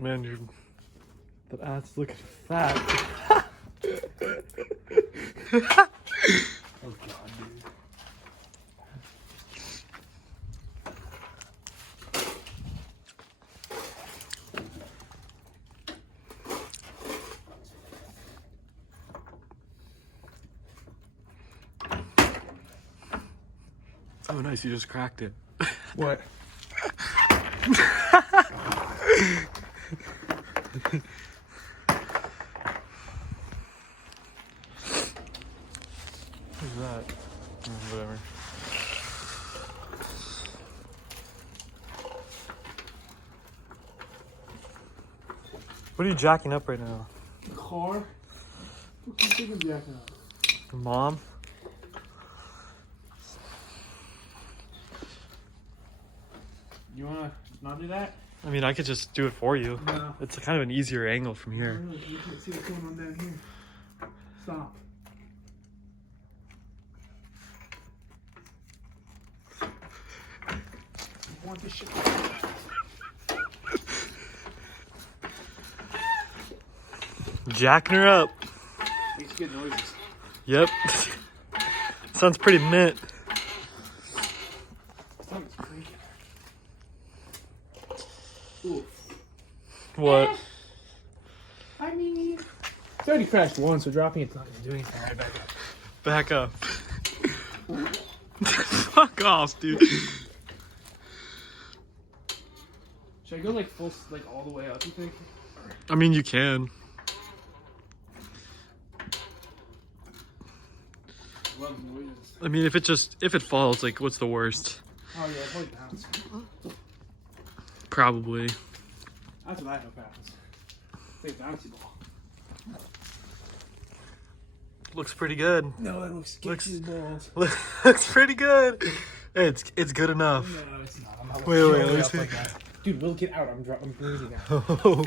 Man, that ass looking fat. Oh god, dude. Oh, nice. You just cracked it. What? Who's that? Oh, whatever. What are you jacking up right now? The car? What you thinking jacking up? Your mom? You wanna not do that? I mean, I could just do it for you. No. It's kind of an easier angle from here. Really, you can't see what's going on down here. Stop. I want this shit. Jacking her up. Makes good noises. Yep. Sounds pretty mint. Stomach's creaking. Ooh. What? I mean, it's already crashed once, so dropping it's not gonna do anything. Right back up. Back up. Fuck off, dude. Should I go like full, like all the way up? You think? I mean, you can. Love noises. I mean, if it falls, like, what's the worst? Oh yeah, probably bounce. Probably. That's what I hope happens. It's like a bouncy ball. Looks pretty good. No, it looks sketchy as balls. Looks pretty good. It's good enough. No, it's not. I'm not Wait, let me up see. like that. Dude, we'll get out. I'm breathing out. Oh.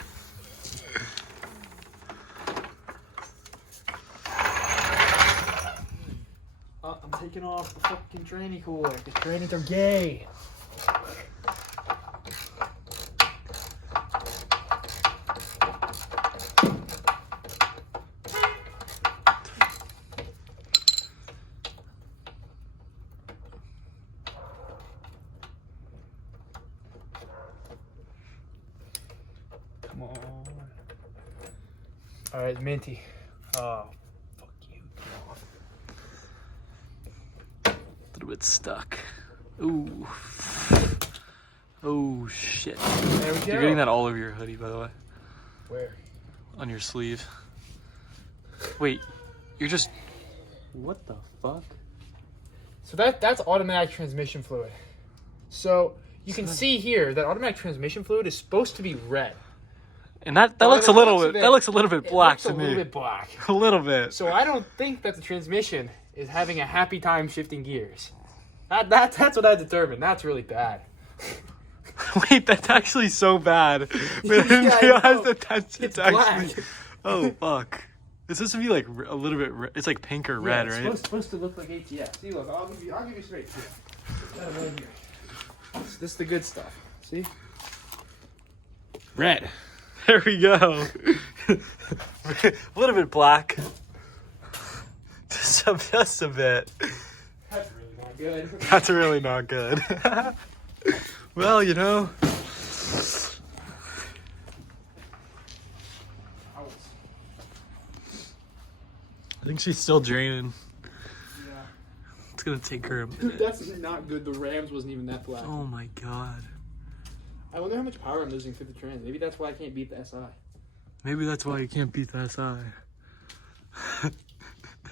I'm taking off the fucking tranny cooler because trannies are gay. Come on. All right, Minty. Oh, fuck you. Get off. A little bit stuck. Ooh. Oh, shit. There we go. You're getting that all over your hoodie, by the way. Where? On your sleeve. Wait, you're just... What the fuck? So that's automatic transmission fluid. So you can see here that automatic transmission fluid is supposed to be red. And that looks a little bit, that looks a little bit black to me. It looks a little bit black. A little bit. So I don't think that the transmission is having a happy time shifting gears. That's what I determined. That's really bad. Wait, that's actually so bad. Yeah, I know. It's black. actually... Oh, fuck. It's supposed to be like a little bit... It's like pink or red, it's right? supposed to look like ATS. See, look, I'll give you straight. Here. Got it right here. This is the good stuff. See? Red. There we go. A little bit black. Just a bit. That's really not good. That's really not good. Well, you know. I think she's still draining. Yeah. It's gonna take her a Dude, minute. that's not good. The Rams wasn't even that black. Oh my god. I wonder how much power I'm losing through the trans. Maybe that's why I can't beat the SI. Maybe that's why you can't beat the SI.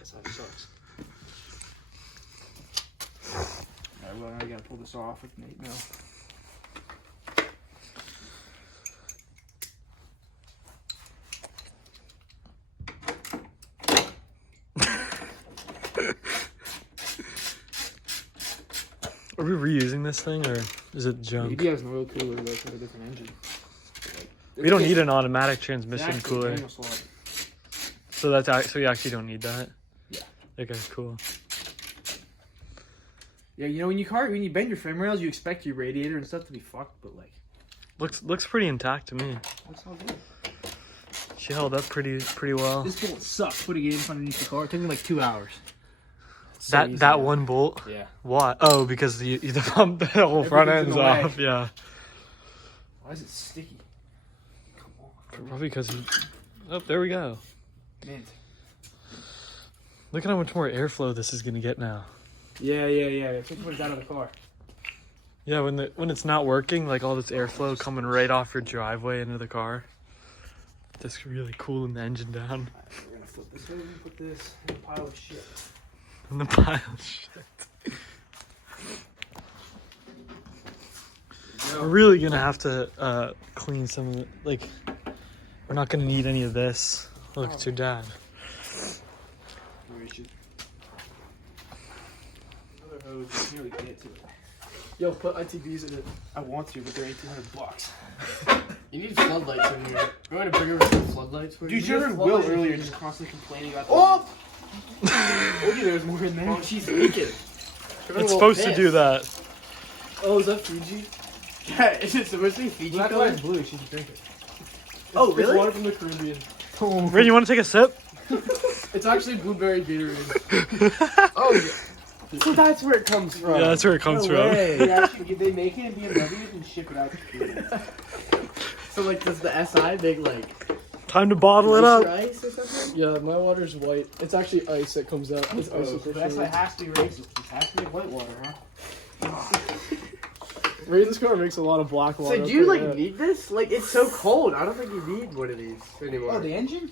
SI sucks. Alright, well, now I gotta pull this off with Nate now. Are we reusing this thing or is it junk? Maybe has an oil cooler though for a different engine. We don't need an automatic transmission Exactly, cooler. Daniel saw it. So so you actually don't need that? Yeah. Okay, cool. Yeah, you know when you bend your frame rails, you expect your radiator and stuff to be fucked, but like Looks pretty intact to me. Looks all good. She held up pretty well. This bolt sucks putting it in underneath the car. It took me like 2 hours. That one bolt? Yeah. Why? Oh, because the pump, the whole front end's off. Yeah. Why is it sticky? Come on. Probably because he... Oh, there we go. Mint. Look at how much more airflow this is going to get now. Yeah. It's when it's out of the car. Yeah, when it's not working, like all this airflow coming right off your driveway into the car. Just really cooling the engine down. Alright, we're gonna flip this over and put this in a pile of shit. In the pile of shit. We're really gonna have to clean some of it. Like, we're not gonna need any of this. Look, it's your dad. Where is she? Another hose. Can't really get to it. Yo, put ITBs in it. I want to, but they're $1,800. You need floodlights in here. You want to bring over some floodlights for you? Dude, you heard Will earlier just constantly complaining about the... Oh! Told you there was more in there. Oh, she's leaking. It's supposed to do that. Oh, is that Fiji? Yeah, is it supposed to be Fiji Well, that's color? why it's blue. She should drink it. Oh, It's really? water from the Caribbean. Ray, you want to take a sip? It's actually blueberry Gatorade. Oh, yeah. So that's where it comes from. Yeah, that's where it comes from. They make it in BMW and ship it out to people. So, like, does the SI make, like, Time to bottle it up. ice or something? Yeah, my water's white. It's actually ice that comes out. It's ice with That's why it has to be racist. It has to be white water, huh? Raisin's car makes a lot of black water. So do you like need this? Like it's so cold. I don't think you need one of these anymore. Oh, the engine?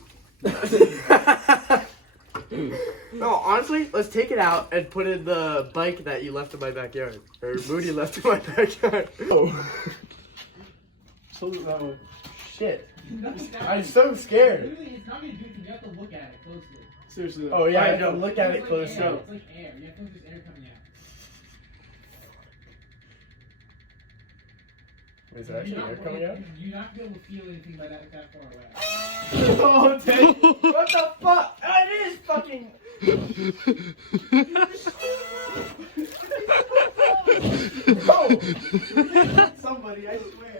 No, honestly, let's take it out and put in the bike that you left in my backyard. Or Moody left in my backyard. Oh. So that one. Shit. I'm so scared. Literally, it's not even you have to look at it closely. Seriously though. Oh yeah, Right, I know. no, Look at it It's closer. like air. You have to look at air coming out. Is there actually air coming out? You're not be able to feel anything by that far away. Oh, dang. What the fuck? It is fucking. No! Somebody, I swear.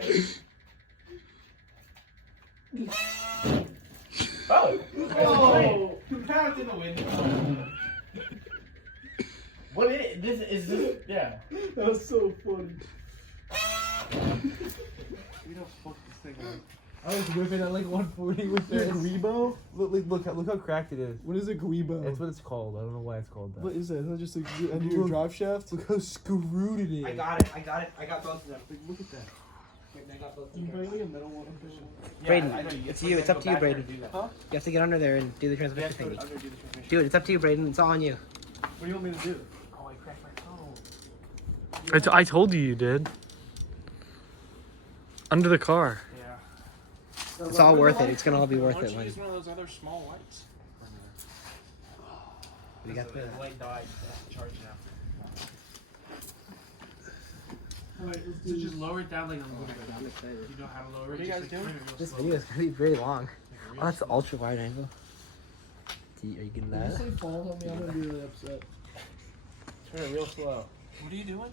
Oh! Oh! You pounded in the window. What is this? Is this? Yeah. That was so funny. We don't fuck this thing up. I was whipping at like 140 with this. Guibo? Look how cracked it is. What is a Guibo? That's what it's called. I don't know why it's called that. What is that? Is that just a end of your drive shaft? Look how screwed it is. I got it. I got both of them. Look at that. I got both of You them. bring like a metal one. Braden, I know, it's you. It's up to you, Braden. Huh? You have to get under there and do the transmission I'm thingy. gonna do the transmission. Do it. It's up to you, Braden. It's all on you. What do you want me to do? Oh, I cracked my phone. I told you did. Under the car. Yeah. It's all worth it. It's gonna all be worth Why don't it. you Like, use one of those other small lights? we got the. The light died. Charge it after. Alright, let's So just lower it down like a little bit. I'm excited. You know how to lower it? What are you Just, guys like, doing? turn it real This slow. video is gonna be very long. Like a real Oh, that's the slow. ultra wide angle. Are you getting If you that? say falls on me, I'm gonna be really upset. Turn it real slow. What are you doing?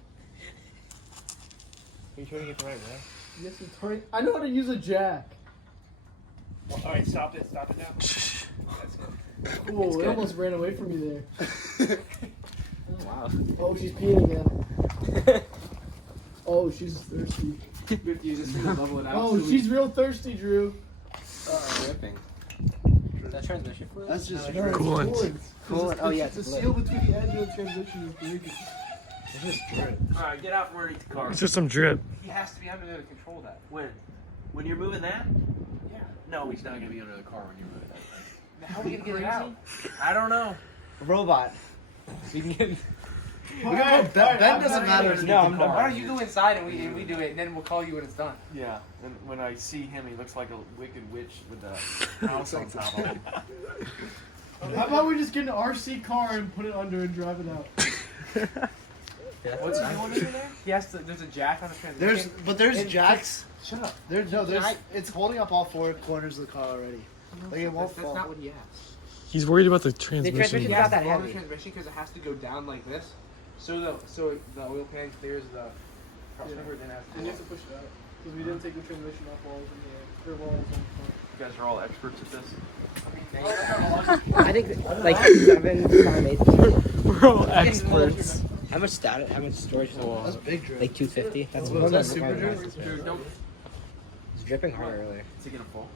Are you trying to get the right way? Yes, it's hard. I know how to use a jack. Well, alright, stop it now. That's good. Oh, it almost ran away from me there. Wow. Oh, she's peeing again. Oh, she's thirsty. We have to use this to level it out. Oh, she's real thirsty, Drew. Ripping. Is that transmission fluid? That's just No, her. it's Coolant. Coolant. Oh, yeah, The it's seal between the edge of the transmission is breaking. This is drip. Alright, get out from underneath the car. It's just some drip. He has to be under there to control that. When? When you're moving that? Yeah. No, he's not gonna be under the car when you're moving that thing. How are we gonna get it out? I don't know. Robot. We can get. Ben doesn't matter. No, I'm Why not. don't you go inside and we do it, and then we'll call you when it's done. Yeah, and when I see him, he looks like a wicked witch with a house on top of him. How about we just get an RC car and put it under and drive it out? What's he doing over there? He has to. There's a jack on the transmission. There's And- jacks. Shut up. There's it's holding up all four corners of the car already. Like it won't That's fall. not what he asked. He's worried about the transmission- transmission. He It's has not to that blow the heavy. transmission because it has to go down like this. So the oil pan clears the cross member, then has to. And you have to push it out. Because we didn't take the transmission off while I was in the air. Or while I was on the front. You guys are all experts at this. I think like 7 pound 8. We're all experts. How much storage? That's big drip. Like 250. That's What was that, super drip? It's dripping hard earlier. Is it gonna fall?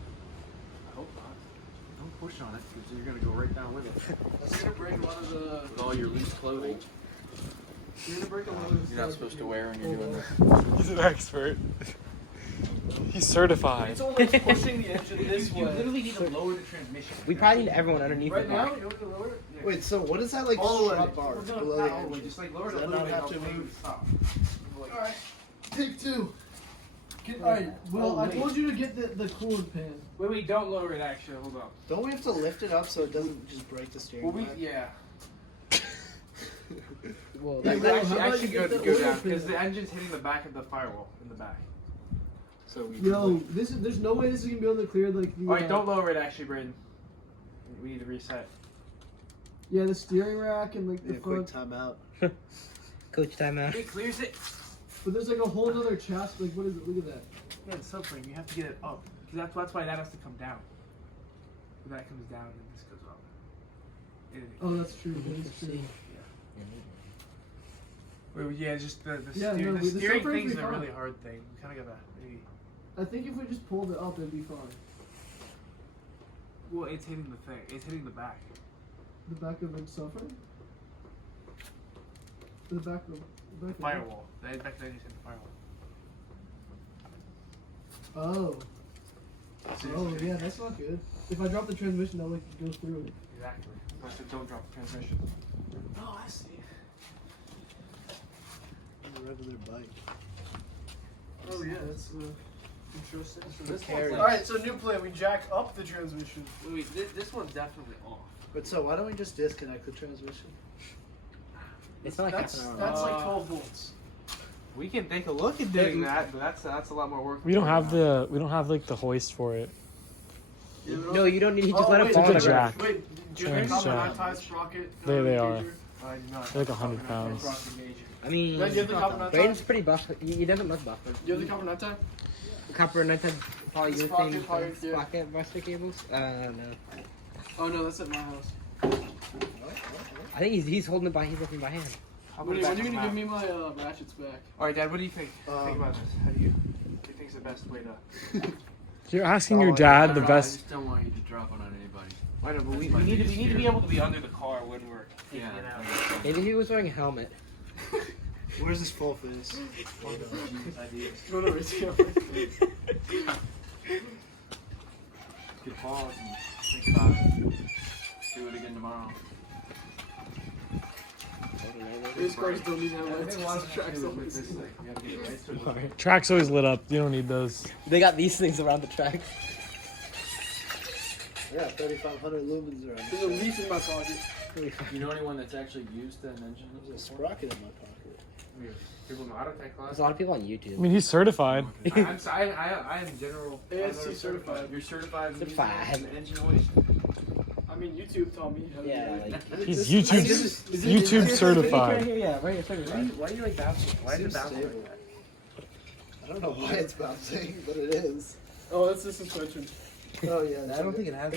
I hope not. Don't push on it because you're gonna go right down with it. That's gonna break a lot of the. With all your loose clothing. You're gonna break a lot of the. You're not supposed to wear when you're doing this. He's an expert. He's certified. It's almost pushing the engine this You way. literally need to lower the transmission. We probably need everyone underneath Right the now, car. you want to lower it? Wait, so what is that like All the way. strut bar We're gonna below not the all the way, engine? just like lower it Does a that little not bit. have I'll to tell you be- to stop. Alright, take 2. Alright, Will, I told you to get the coolant pan. Wait, don't lower it. Actually, hold on. Don't we have to lift it up so it doesn't just break the steering wheel? Yeah. Well, Hey, that, Will, how Actually, about actually you go get the go oil down pan? because the engine's hitting the back of the firewall in the back. So we. Yo, there's no way this is gonna be able to clear like the. Alright, don't lower it. Actually, Braden. We need to reset. Yeah, the steering rack and like the Yeah, quick front. timeout. coach timeout. It clears it. But there's like a whole other chassis. Like, what is it? Look at that. Yeah, the subframe. You have to get it up. 'Cause that's why that has to come down. When that comes down, then this goes up. Oh, that's true. That is true. Wait, yeah, just the Yeah, steer, no, the the steering subframe's thing's be a fine. really hard thing. We kind of gotta maybe. I think if we just pulled it up, it'd be fine. Well, it's hitting the thing. It's hitting the back. The back of the subframe. The back of the back. Of Firewall. The back then just hit the firewall. Oh. Oh yeah, that's not good. If I drop the transmission, that'll like go through it. Exactly. I said don't drop the transmission. Oh, I see. On a regular bike. Oh yeah, that's interesting. So this Carries. all right, so new plan. We jack up the transmission. Wait, this one's definitely off. But so why don't we just disconnect the transmission? It's not like That's half an hour. that's like 12 volts. We can take a look at doing that, but that's a lot more work. We don't have like the hoist for it. No, you don't need. You just Oh, let it wait, fall on the the ground. jack. Wait, do you have Trans the jack. carbon tie sprocket? They are. gauger? I do not. They're like 100 pounds. I mean, Then you have the carbon tie? Braden's pretty buff. He doesn't look buff. You have the carbon tie? Copper and Sprocket, polyurethane yeah. sprocket buster cables. No. Oh no, that's at my house. I think he's holding it by. He's looking by hand. When are you gonna give me my ratchets back? All right, Dad. What do you think? Think about this. How do you think's the best way to? You're asking your dad the I best. just don't want you to drop it on anybody. I know, but we need to be able to be under the car when we're taking Yeah. it out. Maybe he was wearing a helmet. Where's this full face? No, no, it's here. Good pause and think about it. Do it again tomorrow. These cars don't need headlights. They want us to Tracks do it always. with this thing. You gotta get it right so it- Track's always lit up. You don't need those. They got these things around the track. Yeah, 3,500 lumens around. There's a leaf in my pocket. You know anyone that's actually used an engine? There's a sprocket in my pocket. People in auto tech There's class. a lot of people on YouTube. I mean, he's certified. I am general. ASC certified. You're certified in using Certified. an engine hoist? I mean, YouTube taught me how to Yeah, do it. like He's YouTube certified. Yeah, right here. Why are you like bouncing? Why is it Seems bouncing stable. like that? I don't know why it's bouncing, but it is. Oh, that's the suspension. Oh yeah. I don't think it has.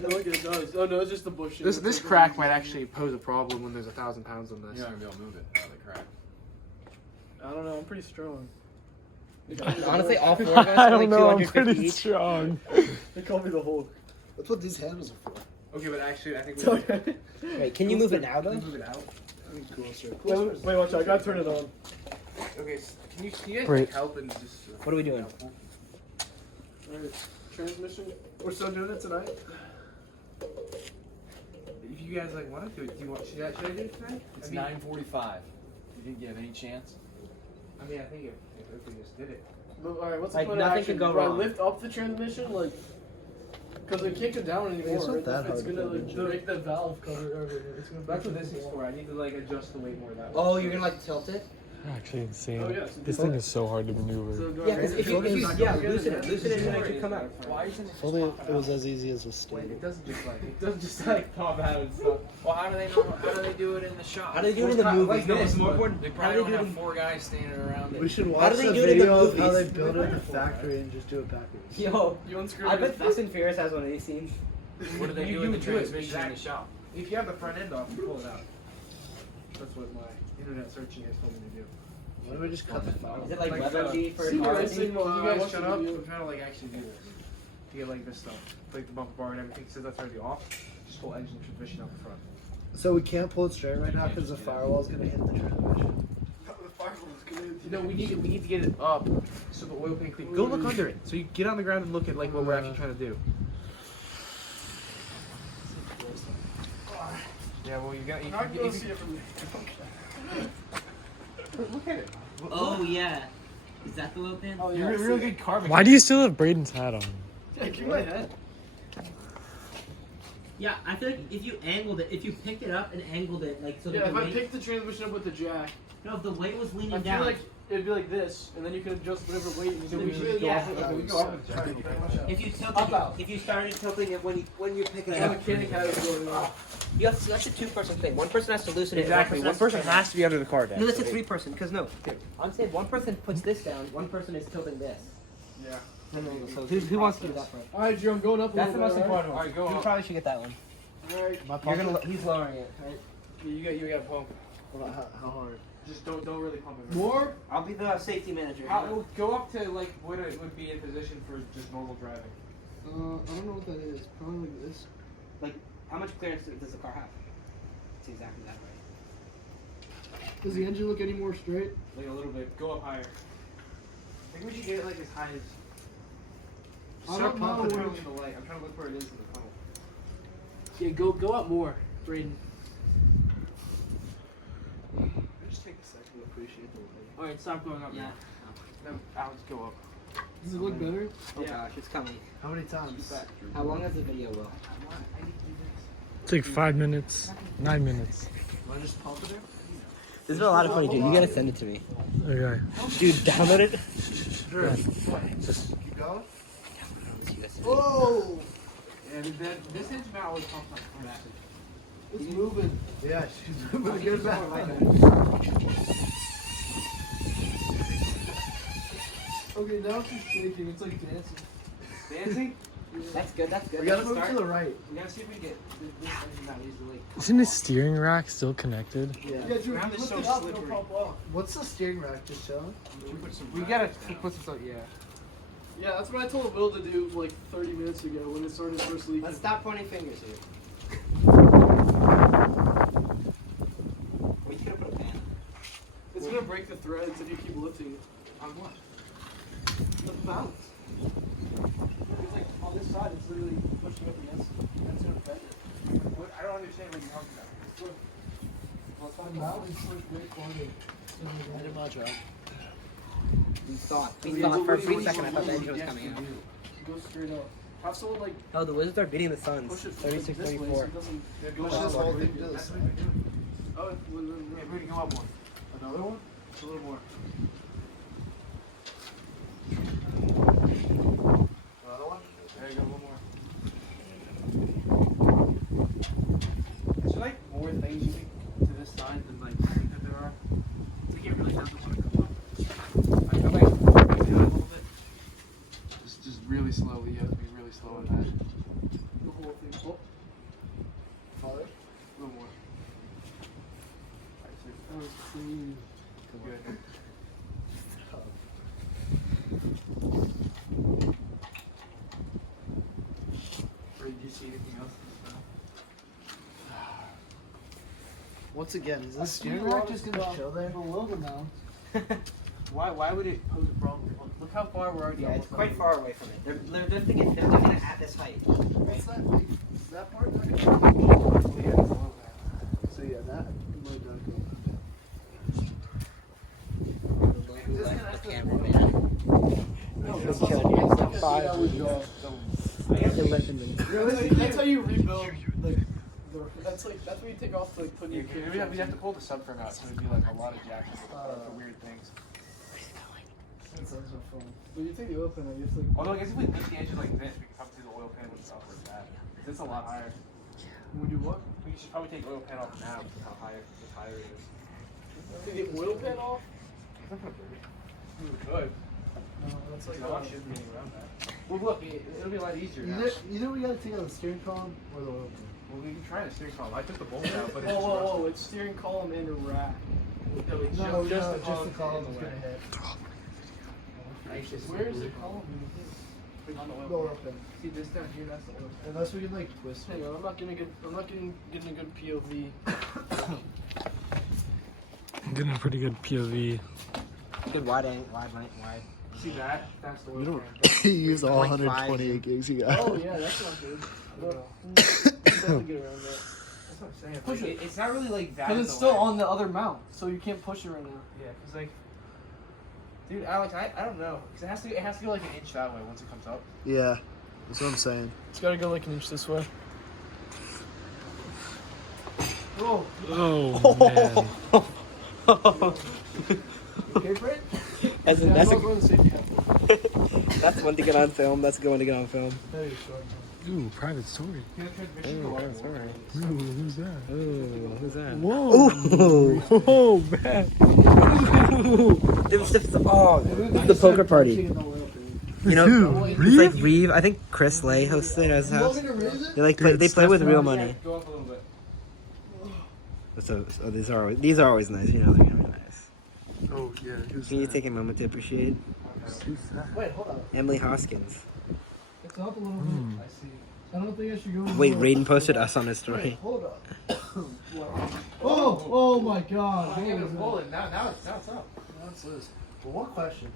No, look, it does. Oh no, it's just the bushing. This crack might actually pose a problem when there's 1,000 pounds on You're this. not gonna be able to move it out of the crack. I don't know. I'm pretty strong. Honestly, all four of us I are like don't know. I'm 250 pretty each. strong. They call me the Hulk. That's what these handles are for. Okay, but actually, I think we Okay. Wait, can you move it now though? move it out. I mean, closer. Wait, watch out. I gotta turn it on. Okay, can you guys Great. like, help and just? What are we doing? Alright, transmission. We're still doing it tonight. If you guys like want to do it, do you want? Should I do it tonight? It's I mean, 9:45. You think you have any chance? I mean, I think if we just did it. But, alright, what's the Like, plan of nothing action? could go Do I wrong. lift up the transmission, like, because it can't go down anymore. It's not that It's hard to gonna put like in. break the valve cover over here. It's gonna That's break what this the is wall. for. I need to like adjust the weight more that way. Oh, you're gonna like tilt it? Actually insane. Oh, yeah, so This thing is so hard to maneuver. So go Yeah, ahead. if you loosen it and it should come out. If only it was as easy as a stable. It doesn't just like pop out and stuff. Well, how do they know? How do they do it in the shop? How do they do it in the movie? Like, no, This? it's more important. They How probably do don't they do have 4 guys standing around it. We should How watch do they the do it in the video of how they movies? build it in the factory and just do it backwards. Yo, You unscrew I it. bet Fast and Furious has one of these scenes. What do they You- do with you the do it transmission in the shop? If you have the front end off, you pull it out. That's what my internet searching has told me to do. Why don't we just cut the file? Is it like WebMD for see car? guys, You guys watch shut the up. video. I'm trying to like actually do this. To get like this stuff, like the bumper bar and everything. Since that's already off, just pull engine and transmission out the front. So we can't pull it straight right now because the firewall's gonna hit the transmission. No, we need to get it up so the oil can clean. Go look under it. So you get on the ground and look at like what we're actually trying to do. Yeah, well you got. You, I'd you, go you, see it from look at it. Oh yeah. Is that the little pin? Oh, You're a real good car Why do you still have Braden's hat on? Yeah, keep my head. Yeah, I feel like if you angled it, if you picked it up and angled it, like so that Yeah, the if I weight, picked the transmission up with the jack, no, if the weight was leaning I feel down. like it'd be like this, and then you can adjust whatever weight you So we need. should Yeah. go off. We go off with Jack. If you tilted, if you started tilting it when you're picking it The up, mechanic has it going on. you have to, that's a 2-person thing. One person has to loosen it. Exactly. One person has to be under the car deck. No, that's a 3-person. Because no, I'm saying one person puts this down, one person is tilting this. Yeah. So who wants to do that first? All right, Drew, I'm going up a That's the little most bit. important one. Alright, go You up. probably should get that one. All right. My You're pump. he's lowering it. Right? You got pump. How hard? Just don't really pump it. More? I'll be the safety manager. How, go up to like what it would be in position for just normal driving. I don't know what that is. Probably like this. How much clearance does the car have? It's exactly that way. Does the engine look any more straight? Like a little bit. Go up higher. I think we should get it like as high as. I Start don't know pumping where- in the light. I'm trying to look where it is in the funnel. Yeah, go up more, Braden. Just take a second to appreciate the light. All right, stop going up Yeah. now. No, Alex, go up. Does it look better? Oh gosh, it's coming. How many times? How long is the video, Will? It's like 5 minutes, 9 minutes. Want to just pump it in? This is a lot of funny, dude. You gotta send it to me. Okay. Dude, download it. Sure. Just Keep going. Whoa! Yeah, this engine now always pumps up from acid. It's moving. Yeah, she's moving good back. Okay, now it's just shaking. It's like dancing. Dancing? That's good, that's good. We gotta Let's move to start. the right. We gotta see if we can get this engine not easily. isn't his steering rack still connected? Yeah. Yeah, Drew, Ground if is you lift so it up, it'll slippery. pump off. What's the steering rack just showing? We gotta put some stuff, yeah. Yeah, that's what I told Will to do like 30 minutes ago when it started first leaking. Let's stop pointing fingers here. We could have put a fan. It's gonna break the threads if you keep lifting it. On what? The balance. It's like on this side, it's literally pushing up against it. That's gonna bend it. What? I don't understand what you're talking about. The balance is like way farther. I did my job. We thought for a What do brief you- second I thought the engine was Yes, coming you out. do. Go straight up. Have someone like Oh, the Wizards are beating the Suns. push it 36 this way so 34. it doesn't Yeah, go Push out. this whole thing to the That's side. what we're doing. Oh, Yeah, Rudy, go up one. Another one? Just a little more. Another one? There you go, one more. Is there like more things you think to this side than like you think that there are? I think it really doesn't want to come up. I feel like bring it down a little bit. Just really slowly. You have to be really slow on that. The whole thing. Oh, Farther? A little more. Alright, so that was clean. good. Or did you see anything else? Once again, is I this see steering a rack lot just of gonna stuff chill there? below the mount. Why would it pose a problem? Look how far we're already. Yeah, it's almost quite on. far away from it. They're lifting it. They're lifting it at this height. What's that? Is that part not gonna? Yeah, it's below that. So yeah, that might not go. Who left the cameraman? It's like a 8-hour job. I guess they're lifting them. That's how you rebuild like the That's what you take off to like put Yeah, we have to pull the subframe out, so it'd be like a lot of jacks for weird things. That sounds so fun. When you take the oil pan out, you have to like. Although I guess if we lift the engine like this, we can probably see the oil pan with the upward that. It's a lot higher. Would you what? We should probably take oil pan off now because how high it is. Take the oil pan off? We could. No, that's like. No, should be around that. Well, look, it'll be a lot easier now. Either we gotta take out the steering column or the oil pan. Well, we can try the steering column. I took the bolt out, but Whoa, it's steering column and a rack. No, just the column is gonna hit. Where is the column? The oil pan. See this down here, that's the oil pan. Unless we can like twist Hang it. on, I'm not getting a good POV. I'm getting a pretty good POV. Good wide. see that? That's the oil pan. You use all 0.5. 128 gigs you got. Oh yeah, that's not good. Definitely get around that. That's what I'm saying. Push Like, it. it's not really like that. Because it's still on the other mount, so you can't push it right now. Yeah, because like, dude, Alex, I don't know, because it has to go like an inch that way once it comes up. Yeah, that's what I'm saying. It's gotta go like an inch this way. Oh, Oh man. okay, Brent? That's Yeah, that's I'm not going to safety hat. that's one to get on film. That's a good one to get on film. That is short. Ooh, private story. Sorry. Ooh, who's that? Ooh, who's that? Whoa. Oh man. It's the poker party. You know, it's like Reeve. I think Chris Lay hosts it at his house. They like they play with real money. Go up a little bit. So these are always nice. You know, they're gonna be nice. Oh yeah, who's Can you take a moment to appreciate Wait, hold on. Emily Hoskins? It's up a little bit. I see. I don't think I should go. Wait, Raiden posted us on his Wait, story. hold up. Oh my God. I had to pull it. Now it's up. Now it's loose. But one question.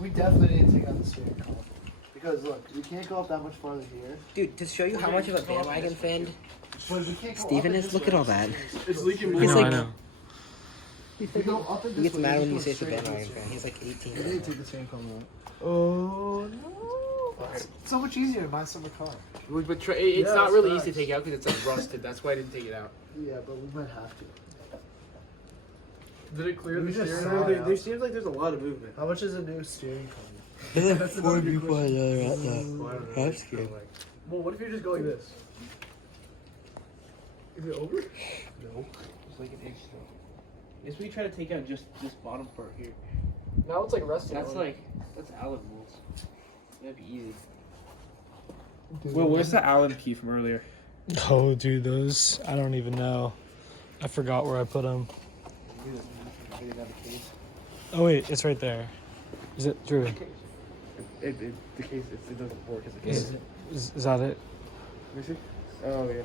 We definitely need to take out the steering column. Because look, we can't go up that much farther here. Dude, to show you how much of a bandwagon fan But we can't go Steven up is, look at all that. It's leaking I more. He's know, like- I know. We go up and He gets mad when you say it's a straight bandwagon this way. fan. He's like We need 18. to take the steering column out. Oh no. It's so much easier to buy summer car. But it's Yeah, not it's really nice. easy to take out because it's like rusted. That's why I didn't take it out. Yeah, but we might have to. Did it clear We the just steering saw wheel? it. There seems like there's a lot of movement. How much is a new steering column? That's another good question. That's good. Well, what if you just go like this? Is it over? No. It's like an inch though. Yes, we try to take out just this bottom part here. Now it's like resting. That's on like, that's Allen rules. That'd be easy. it. Well, where's the Allen key from earlier? Oh, dude, those I don't even know. I forgot where I put them. Oh wait, it's right there. Is it Drew? The case, it doesn't work as a case. Is that it? Let me see. Oh, yeah.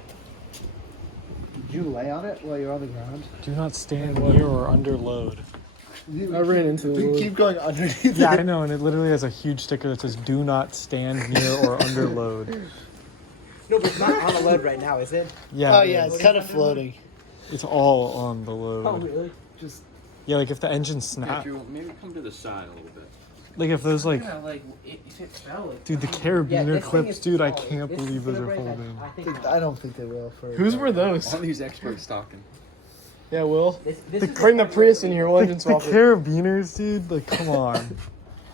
Did you lay on it while you're on the ground? Do not stand near or under load. I ran into We it. keep going underneath Yeah, I it. know, and it literally has a huge sticker that says "Do not stand near or under load." No, but it's not on the load right now, is it? Yeah, Oh it yeah, is. it's kind of floating. It's all on the load. really? Just Yeah, like if the engine snapped, Maybe come to the side a little bit. like if those like, Yeah, like, if it fell, like... dude, the carabiner clips, dude, I can't believe those are folding. I don't think they will. For Whose were those? All these experts talking. Yeah, Will. This Bring the Prius in here. We'll engine The swap it. carabiners, dude, like come on.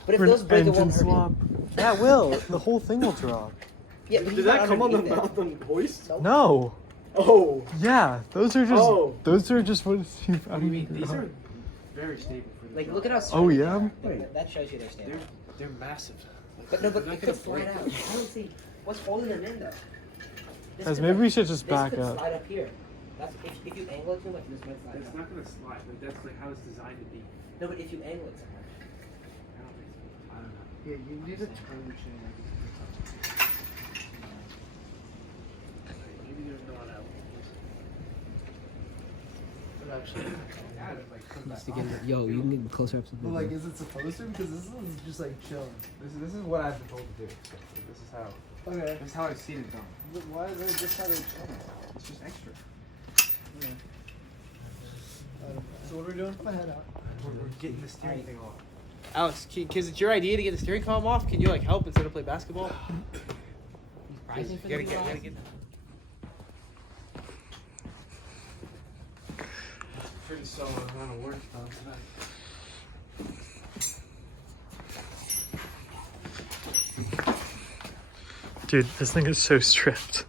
But if For those an break, it engine won't hurt you. swap. Yeah, it will. The whole thing will drop. Yeah, but he's Did not that come on the underneath it. mouth and hoist? No. Oh. Yeah, those are just Oh. those are just what. I mean, these are very stable for the Like, job. look at how Oh strong yeah. they are. That shows you they're stable. They're massive. But no, but They're it not could gonna slide out. I don't see what's holding them in though. This Guys, could, maybe like- we should just this back could up. slide up here. That's if you angle it too much, this might slide It's out. not gonna slide. Like, that's like how it's designed to be. No, but if you angle it so much. I don't think so. I don't know. Yeah, you need to turn the chain. Maybe there's not out. But actually, Yeah, it's like come back. Yo, you can get closer up to but like, is it supposed to? Because this one's just like chilling. This is what I've been told to do. So this is how. Okay. This is how I've seen it done. But why is it just how they chilling? It's just extra. So what are we doing? Put my head out. We're getting the steering thing off. Alex, because it's your idea to get the steering column off. Can you like help instead of play basketball? Pricing for Gotta the get. pretty solid amount of work done tonight. Dude, this thing is so stripped.